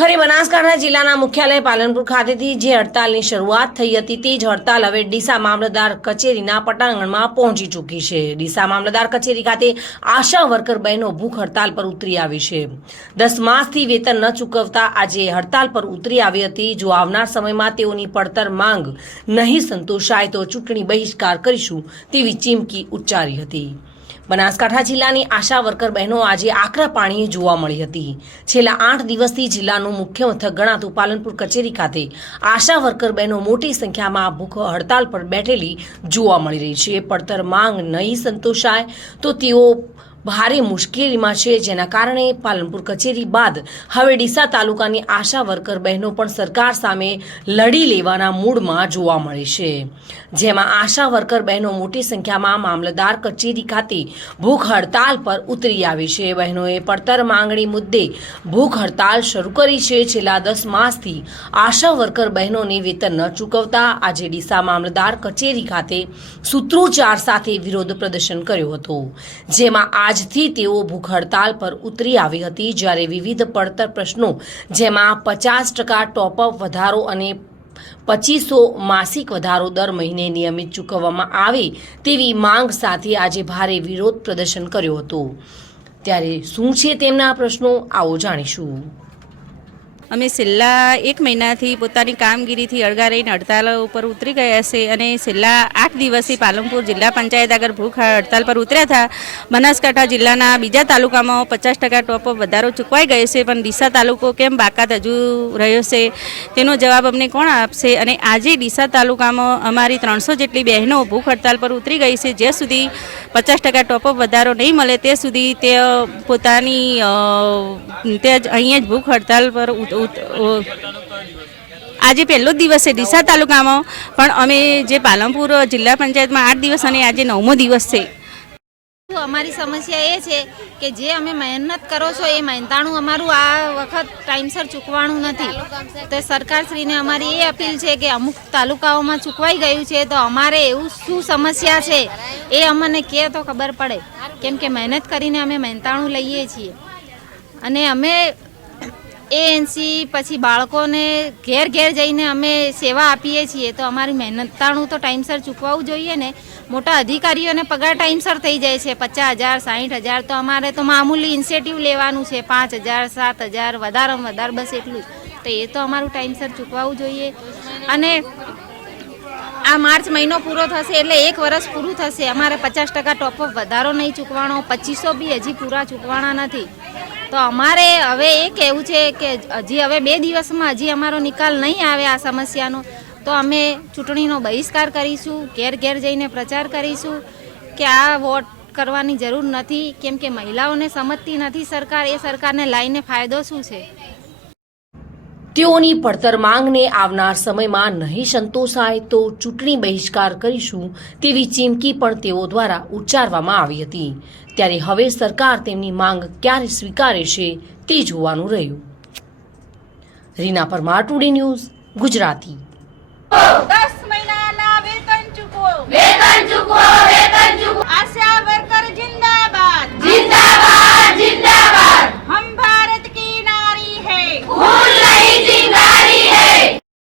આખરે બનાસકાંઠા જિલ્લાના મુખ્યાલય પાલનપુર ખાતેથી જે હડતાલની શરૂઆત થઈ હતી તે જ હડતાલ હવે ડીસા મામલતદાર કચેરીના પટાંગણમાં પહોંચી ચૂકી છે. ડીસા મામલતદાર કચેરી ખાતે આશા વર્કર બહેનો ભૂખ હડતાલ પર ઉતરી આવી છે. દસ માસથી વેતન ન ચૂકવતા આજે હડતાલ પર ઉતરી આવી હતી. જો આવનાર સમયમાં તેઓની પડતર માંગ નહીં સંતોષાય તો ચૂંટણી બહિષ્કાર કરીશું તેવી ચીમકી ઉચ્ચારી હતી. બનાસકાંઠા જિલ્લાની આશા વર્કર બહેનો આજે આકરા પાણીએ જોવા મળી હતી. છેલ્લા આઠ દિવસથી જિલ્લાનું મુખ્ય મથક ગણાતું પાલનપુર કચેરી ખાતે આશા વર્કર બહેનો મોટી સંખ્યામાં ભૂખ હડતાલ પર બેઠેલી જોવા મળી રહી છે. પડતર માંગ નહીં સંતોષાય તો તેઓ ભારે મુશ્કેલીમાં છે, જેના કારણે પાલનપુર કચેરી બાદ હવે ડીસા તાલુકાની આશા વર્કર બહેનો પણ સરકાર સામે લડી લેવાના મૂડમાં જોવા મળે છે. જેમાં આશા વર્કર બહેનો મોટી સંખ્યામાં મામલતદાર કચેરી ખાતે ભૂખ હડતાલ પર ઉતરી આવી છે. બહેનોએ પડતર માંગણી મુદ્દે ભૂખ હડતાલ શરૂ કરી છે. છેલ્લા દસ માસથી આશા વર્કર બહેનોને વેતન ન ચૂકવતા આજે ડીસા મામલતદાર કચેરી ખાતે સૂત્રોચ્ચાર સાથે વિરોધ પ્રદર્શન કર્યો હતો, જેમાં આજથી તેઓ ભૂખ હડતાલ પર ઉતરી આવી હતી જ્યારે વિવિધ પડતર પ્રશ્નો જેમાં પચાસ ટકા ટોપઅપ વધારો અને પચીસો માસિક વધારો દર મહિને નિયમિત ચૂકવવામાં આવે તેવી માંગ સાથે આજે ભારે વિરોધ પ્રદર્શન કર્યો હતો. ત્યારે શું છે તેમના પ્રશ્નો? આવો જાણીશું. અમે છેલ્લા એક મહિનાથી પોતાની કામગીરીથી અળગા રહીને હડતાલ ઉપર ઉતરી ગયા છે અને છેલ્લા આઠ દિવસથી પાલનપુર જિલ્લા પંચાયત આગળ ભૂખ હડતાલ પર ઉતર્યા હતા. બનાસકાંઠા જિલ્લાના બીજા તાલુકામાં પચાસ ટકા ટોપ વધારો ચૂકવાઈ ગયો છે, પણ ડીસા તાલુકો કેમ બાકાત હજુ રહ્યો છે? તેનો જવાબ અમને કોણ આપશે? અને આજે ડીસા તાલુકામાં અમારી ત્રણસો જેટલી બહેનો ભૂખ હડતાલ પર ઉતરી ગઈ છે, જ્યાં સુધી પચાસ ટકા ટોપઅપ વધારો નહીં મળે, તે સુધી તે પોતાની તે જ અહીંયા જ ભૂખ હડતાલ પર આજે પહેલો જ દિવસ છે ડીસા તાલુકામાં, પણ અમે જે પાલનપુર જિલ્લા પંચાયતમાં આઠ દિવસ અને આજે નવમો દિવસ છે. અમારી સમસ્યા એ છે કે જે અમે મહેનત કરો છો એ મહેનતાણું અમારું આ વખત ટાઈમસર ચૂકવાનું નથી. તો સરકારશ્રીને અમારી એ અપીલ છે કે અમુક તાલુકાઓમાં ચૂકવાઈ ગયું છે તો અમારે એવું શું સમસ્યા છે એ અમને કહે તો ખબર પડે. કેમ કે મહેનત કરીને અમે મહેનતાણું લઈએ છીએ. અને અમે એએનસી પછી બાળકોને ઘેર ઘેર જઈને અમે સેવા આપીએ છીએ, તો અમારી મહેનતાણું તો ટાઈમસર ચૂકવવું જોઈએ ને. મોટા અધિકારીઓને પગાર ટાઈમસર થઈ જાય છે, પચાસ હજાર સાહીઠ હજાર, તો અમારે તો મામૂલી ઇન્સેટિવ લેવાનું છે, પાંચ હજાર, સાત હજાર, વધારેમાં વધારે બસ એટલું તો એ તો અમારું ટાઈમસર ચૂકવવું જોઈએ. અને આ માર્ચ મહિનો પૂરો થશે એટલે એક વર્ષ પૂરું થશે. અમારે પચાસ ટકા ટોપઅપ વધારો નહીં ચૂકવાનો, પચીસો બી હજી પૂરા ચૂકવાના નથી. તો અમારે હવે એ કહેવું છે કે હજી હવે બે દિવસમાં હજી અમારો નિકાલ નહીં આવે આ સમસ્યાનો. તો અમે ચૂંટણીનો બહિષ્કાર કરીશું, ઘેર ઘેર જઈને પ્રચાર કરીશું કે આ વોટ કરવાની જરૂર નથી. કેમ કે મહિલાઓને સમજતી નથી સરકાર, એ સરકારને લાઈને ફાયદો શું છે? તેઓની પડતર માંગને આવનાર સમયમાં નહીં સંતોષાય તો ચૂંટણી બહિષ્કાર કરીશું તેવી ચીમકી પણ તેઓ દ્વારા ઉચ્ચારવામાં આવી હતી. ત્યારે હવે સરકાર તેમની માંગ ક્યારે સ્વીકારે છે તે જોવાનું રહ્યું. Reena Parmar today news Gujarati. દસ મહિનાના વેતન ચૂકવો. વેતન ચૂકવો વેતન ચૂકવો. આશા